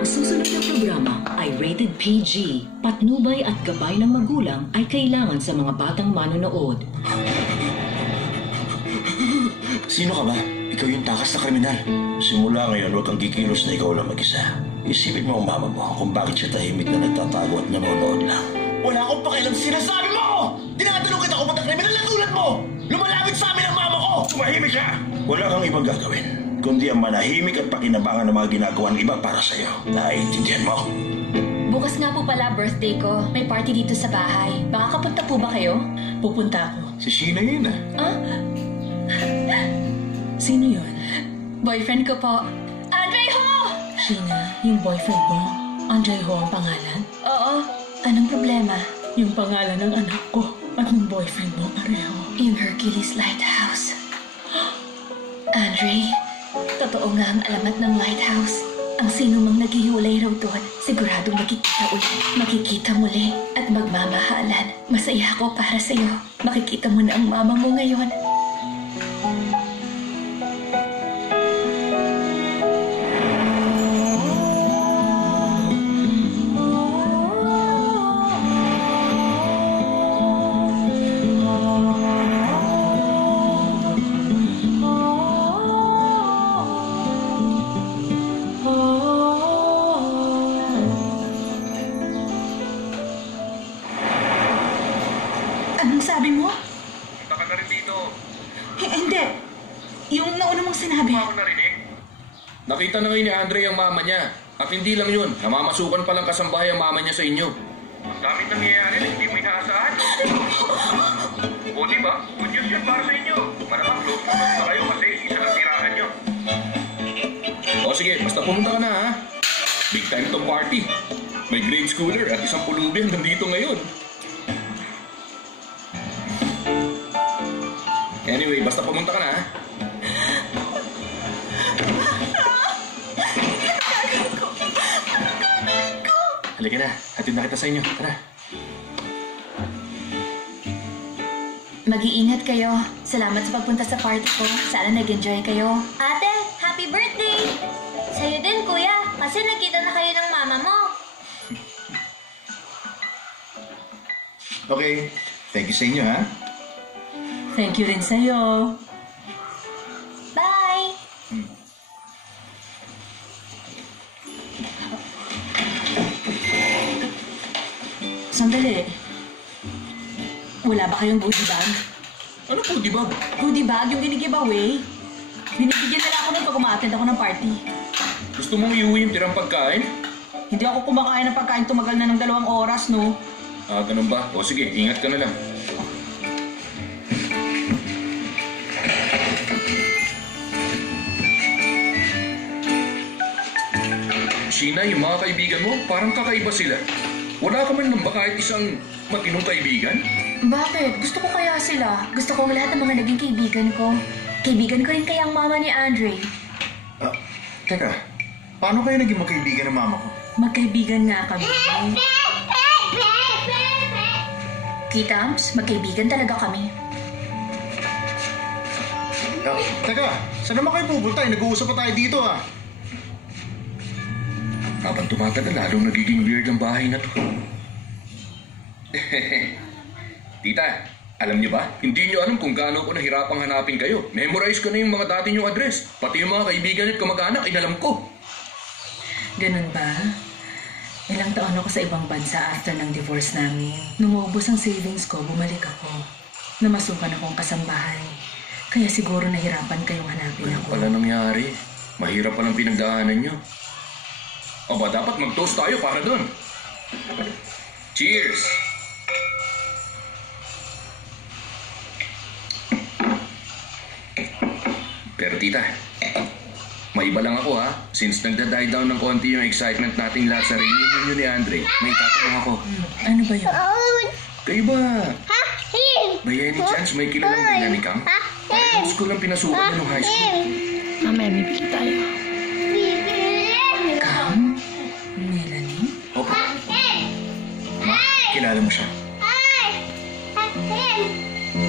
Ang susunod na programa ay rated PG. Patnubay at gabay ng magulang ay kailangan sa mga batang manonood. Sino ka ba? Ikaw yung takas na kriminal. Simula ngayon, huwag kang kikilos na ikaw lang mag-isa. Isipin mo ang mama mo kung bakit siya tahimik na nagtatago at nanonood lang. Wala akong pakialam sa sinasabi mo! Tinatanong kita kung ba't ang kriminal na tulad mo! Lumalapit sa amin ang mama ko! Tumahimik ka! Wala kang ibang gagawin, kundi ang manahimik at pakinabangan ng mga ginagawa ng iba para sa'yo. Naiintindihan mo? Bukas nga po pala birthday ko. May party dito sa bahay. Baka kapunta po ba kayo? Pupunta ako. Si Sheena yun Ah? Sino yun? Boyfriend ko po. Andre Ho! Sheena, yung boyfriend mo. Andre Ho ang pangalan? Oo. Anong problema? Yung pangalan ng anak ko at ng boyfriend mo pareho. Yung Hercules Lighthouse. Andre, totoo nga ang alamat ng lighthouse. Ang sino mang naghihiwalay raw doon, siguradong makikita ulit, makikita muli, at magmamahalan. Masaya ako para sa'yo. Makikita mo na ang mama mo ngayon. Anong sabi mo? Punta ka na rin dito. Hindi. Yung nauna mong sinabi. Ako narinig. Nakita na ngayon ni Andre ang mama niya. At hindi lang yun, namamasukan palang kasambahay ang mama niya sa inyo. Ang daming nangyayari na hindi mo inaasahan. O diba, good news yan para sa inyo. Maramang close na kayo kasi isa ang tirahan nyo. O sige, basta pumunta ka na ha. Big time to party. May grade schooler at isang pulubi hanggang dito ngayon. Anyway, basta pumunta ka na, ha? Halika na, hatid na kita sa inyo. Tara. Mag-iingat kayo. Salamat sa pagpunta sa party ko. Sana nag-enjoy kayo. Ate, happy birthday! Sa'yo din, kuya. Kasi nakita na kayo ng mama mo. Okay, thank you sa inyo, ha? Thank you rin sa'yo. Bye! Sandali. Wala ba kayong goodie bag? Ano po, di ba? Goodie bag? Yung ginigiveaway? Binibigyan nila ako nun pag umattend ako ng party. Gusto mong iuwi yung tirang pagkain? Hindi ako kumakain ng pagkain tumagal na ng 2 oras, no? Ah, ganun ba? O sige, ingat ka na lang. Sheena, yung mga kaibigan mo, parang kakaiba sila. Wala ka man lang ba kahit isang matinong kaibigan? Bakit? Gusto ko kaya sila. Gusto kong lahat ng mga naging kaibigan ko. Kaibigan ko rin kaya ang mama ni Andre. Teka, paano kayo naging magkaibigan ng mama ko? Magkaibigan nga kami. Kitams, magkaibigan talaga kami. Teka, saan naman kayo pupunta? Nag-uusap pa tayo dito, ha? Habang tumatagal, lalong nagiging weird ang bahay na to. Tita, alam niyo ba? Hindi niyo alam kung gaano ko nahirapang hanapin kayo. Memorize ko na yung mga dati niyong address. Pati yung mga kaibigan at kamag-anak, inalam ko. Ganun ba? Ilang taon ako sa ibang bansa after ng divorce namin. Nung maubos ang savings ko, bumalik ako. Namasukan akong kasambahay. Kaya siguro nahirapan kayong hanapin ako. Wala nangyari. Mahirap palang pinagdaanan niyo. O ba, dapat mag-toast tayo para doon. Cheers! Pero tita, maiba lang ako ha. Since nagda-die down ng konti yung excitement nating lahat sa reunion yun ni Andre, may tatanong ako. Ano ba yun? Kayo ba, by any chance may kilalang dynamic kang? Parehas ko lang pinasukan nung high school. Mamaya bibili tayo. Kam? Melanie? Opo. Kilala mo siya?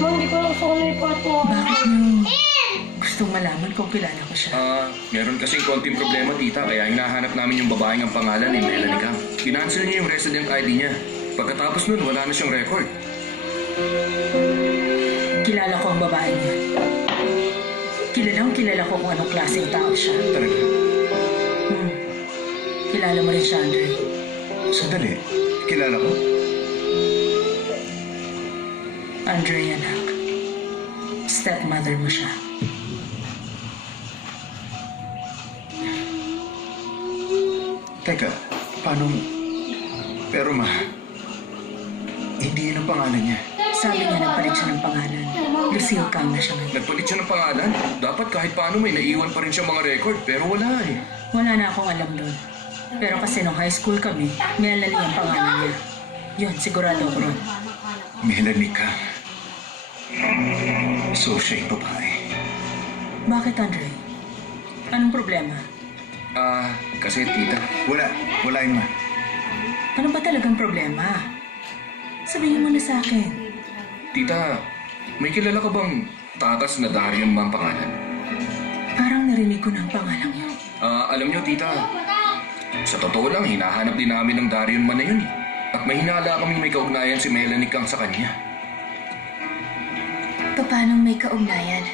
Mom, di ko lang gusto ko na yung pato. Bakit mo gusto gustong malaman kung kilala ko siya. Meron kasing konting problema, tita, kaya hinahanap namin yung babaeng ang pangalan ni Melanie Kang. Kinancel niya yung resident ID niya. Pagkatapos nun, wala na siyang record. Kilala ko ang babae niya. Kilala ko kung anong klaseng tao siya. Talaga? Kilala mo rin siya, Andre. Sandali. Kilala ko? Andre, anak. Stepmother mo siya. Teka, paano... Pero ma, hindi yun ang pangalan niya. Sabi niya nagpalit siya ng pangalan. Lucille Kang na siya ngayon. Nagpalit siya ng pangalan? Dapat kahit paano may naiwan pa rin siya mga record, pero wala eh. Wala na akong alam doon. Pero kasi nung high school kami, Melanie ang pangalan niya. Yun, sigurado ako ron. Melanie Kang. So siya yung babae. Bakit, Andre? Anong problema? Kasi tita, Wala yun ma. Ano ba talagang problema? Sabihin mo na sa akin. tita, may kilala ka bang takas na Darion Ma ang pangalan? Parang narinig ko na ang pangalang yun. Alam niyo, tita, sa totoo lang, hinahanap din namin ng Darion Ma na yun eh. At may hinala kaming may kaugnayan si Melanie Kang sa kanya. Paano may kaugnayan?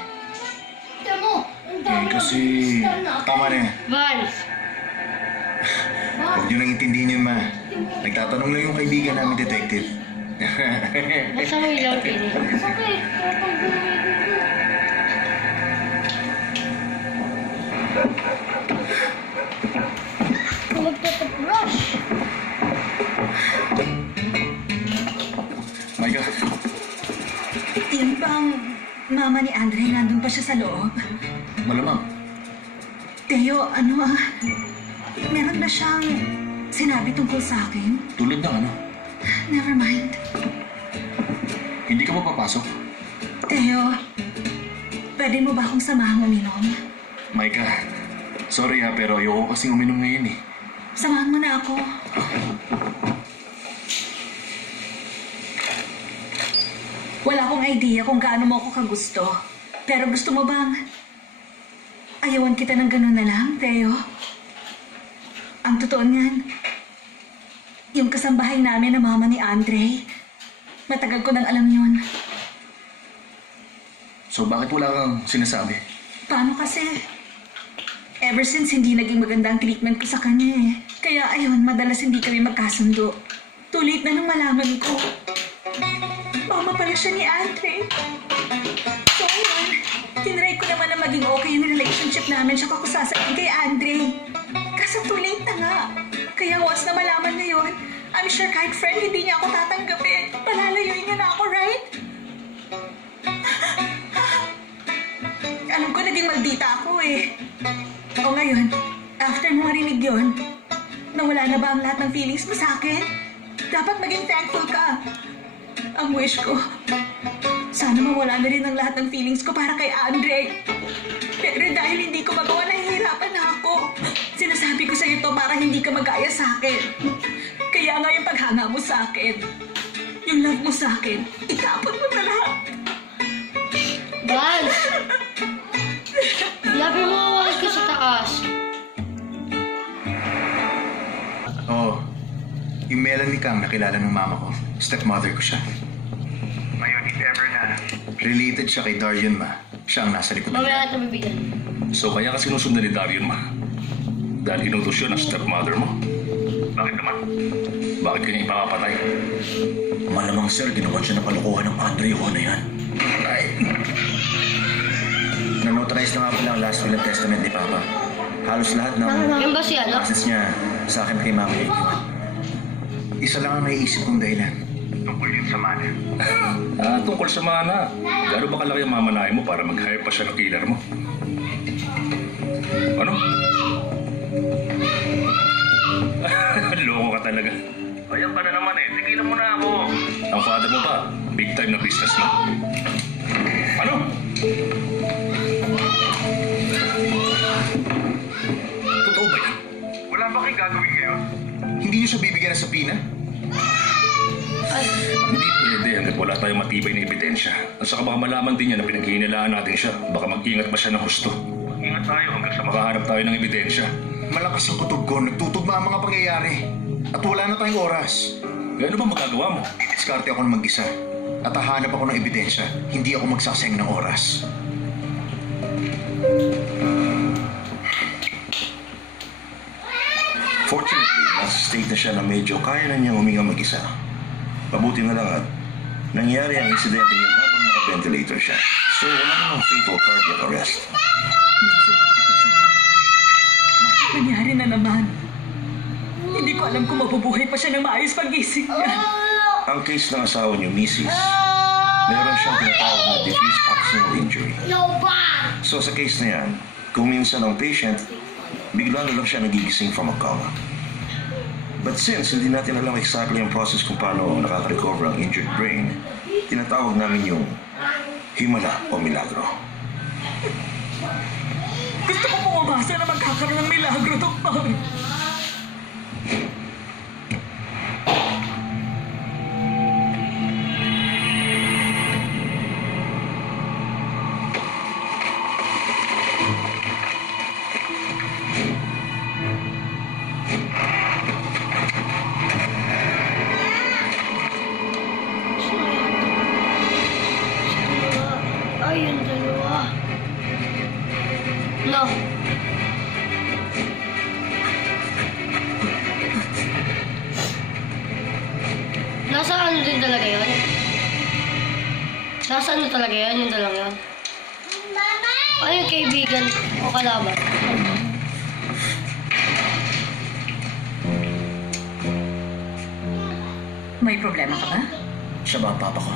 Kasi... Tama na yan. Vance! Huwag niyo nang intindihin yun, ma. Nagtatanong lang yung kaibigan namin, detective. Basta mo ilang tinig. Sakit! Magtataprush! My God. Yung bang mama ni Andre nandun pa siya sa loob? Malamang. Teo, meron ba siyang sinabi tungkol sa akin? Tulad ng ano? Never mind. Hindi ka ba papasok? Teo, pwede mo ba akong samahan uminom? Micah, sorry ha, pero ayoko kasing uminom ngayon eh. Samahan mo na ako. Wala akong idea kung gaano mo ako kagusto. Pero gusto mo bang ayawan kita ng ganun na lang, Teo? Ang totoo niyan, yung kasambahay namin na mama ni Andre, matagal ko nang alam yun. So bakit wala kang sinasabi? Paano kasi? Ever since hindi naging maganda ang treatment ko sa kanya eh. Kaya ayun, madalas hindi kami magkasundo. Too late na nang malaman ko. Mama pala siya ni Andre. So ayun, tinry ko naman na maging okay yung relationship namin siya ako sasabihin kay Andre. Kaso too late na nga. Kaya once na malaman na yun, I'm sure kahit friend hindi niya ako tatanggapin. Palalayuin niya na ako, right? Alam ko naging maldita ako eh. O ngayon, after mo marinig yun, nawala na ba ang lahat ng feelings mo sa akin? Dapat maging thankful ka. Ang wish ko, sana mawala na rin ang lahat ng feelings ko para kay Andre. Pero dahil hindi ko magawa, nahihirapan na ako. Sinasabi ko sa'yo to para hindi ka mag-aya sa akin. Kaya nga yung paghanga mo sa akin, yung love mo sa akin, itapon mo na lahat. Vance! Labi mo awakas ka sa taas. Oo. Yung Melanie Kang nakilala ng mama ko. Stepmother ko siya. Ngayon, if ever na related siya kay Darion Ma, siya ang nasa likod. Mamaya ka bibigyan. So kaya ka sinusundan ni Darion Ma? Dahil inutos yun ang stepmother mo? Bakit naman? Bakit kanya ipapatay? Malamang sir, ginawan siya ng kalokohan ng Andre o na yan. Ay, Nanotarize na nga pala ang last will and testament ni Papa. Halos lahat ng Yan ba si ano? assets niya sa akin kay Mama yung iwan. Isa lang ang naiisip kong dahilan. Tungkol yun sa mana. tungkol sa mana. Gano'n ba kalaki ang mamanahin mo para mag-hire pa siya ng killer mo? Ano? Loko ka talaga. Ayan ka na naman eh. Tigilan mo na ako. Ang father mo pa, big time na business mo. Ano? Totoo ba yan? Wala ba kayong gagawin ngayon? Hindi niyo siya bibigyan ng sapina? Hindi pwede hanggat wala tayong matibay na ebidensya. At saka baka malaman din niya na pinaghihinalaan natin siya. Baka mag-ingat pa siya ng husto. Mag-ingat tayo hanggang sa makahanap tayo ng ebidensya. Malakas ang kutob ko, nagtutugma ang mga pangyayari. At wala na tayong oras. Ano ba magagawa mo? Diskarte ako ng mag-isa. At hahanap ako ng ebidensya. Hindi ako magsasayang ng oras. Fortunately, nasa state na siya na medyo kaya na niyang huminga mag-isa. Mabuti na lang at nangyari ang insidente niya habang naka-ventilator siya. So, wala namang fatal cardiac arrest. Minsan muntik na siya Bakit nangyari na naman? Hindi ko alam kung mabubuhay pa siya ng maayos pag-isip niya. Ang case ng asawa niyo, Mrs. Meron siyang tinatawag na diffuse axonal injury. So, sa case na yan, kung minsan ang patient, bigla na lang siya nagigising from a coma. But since hindi natin alam exactly ang process kung paano nakaka-recover ang injured brain, tinatawag namin yung himala o milagro. Gusto ko pumabasa na magkakaroon ng milagro, Doktor. Ay, yung dalawa. No. Nasaan din talaga yun? Nasaan na talaga yun? Yung dalawang yun? Ano yung kaibigan o kalaban? May problema ka ba? Siya ba ang papa ko?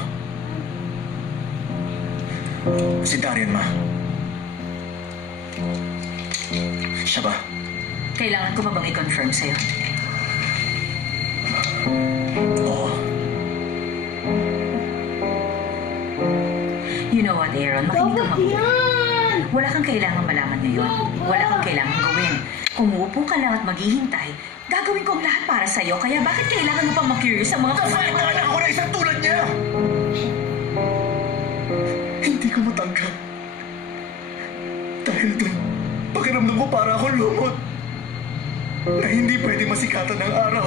Si Darian, ma. Siya ba? Kailangan ko pa bang i-confirm sa'yo? Oo. You know what, Aaron? Makinig ka mabuti. Wala kang kailangan malaman ngayon. Wala kang kailangan gawin. Kung uupo ka lang at maghihintay, gagawin ko ang lahat para sa'yo. Kaya bakit kailangan mo pang ma-curious sa mga Kasalitaan ako na isang tulad niya! Hindi ko matanggap. Dahil doon, pakiramdam ko para akong lumot. Na hindi pwede masikatan ng araw.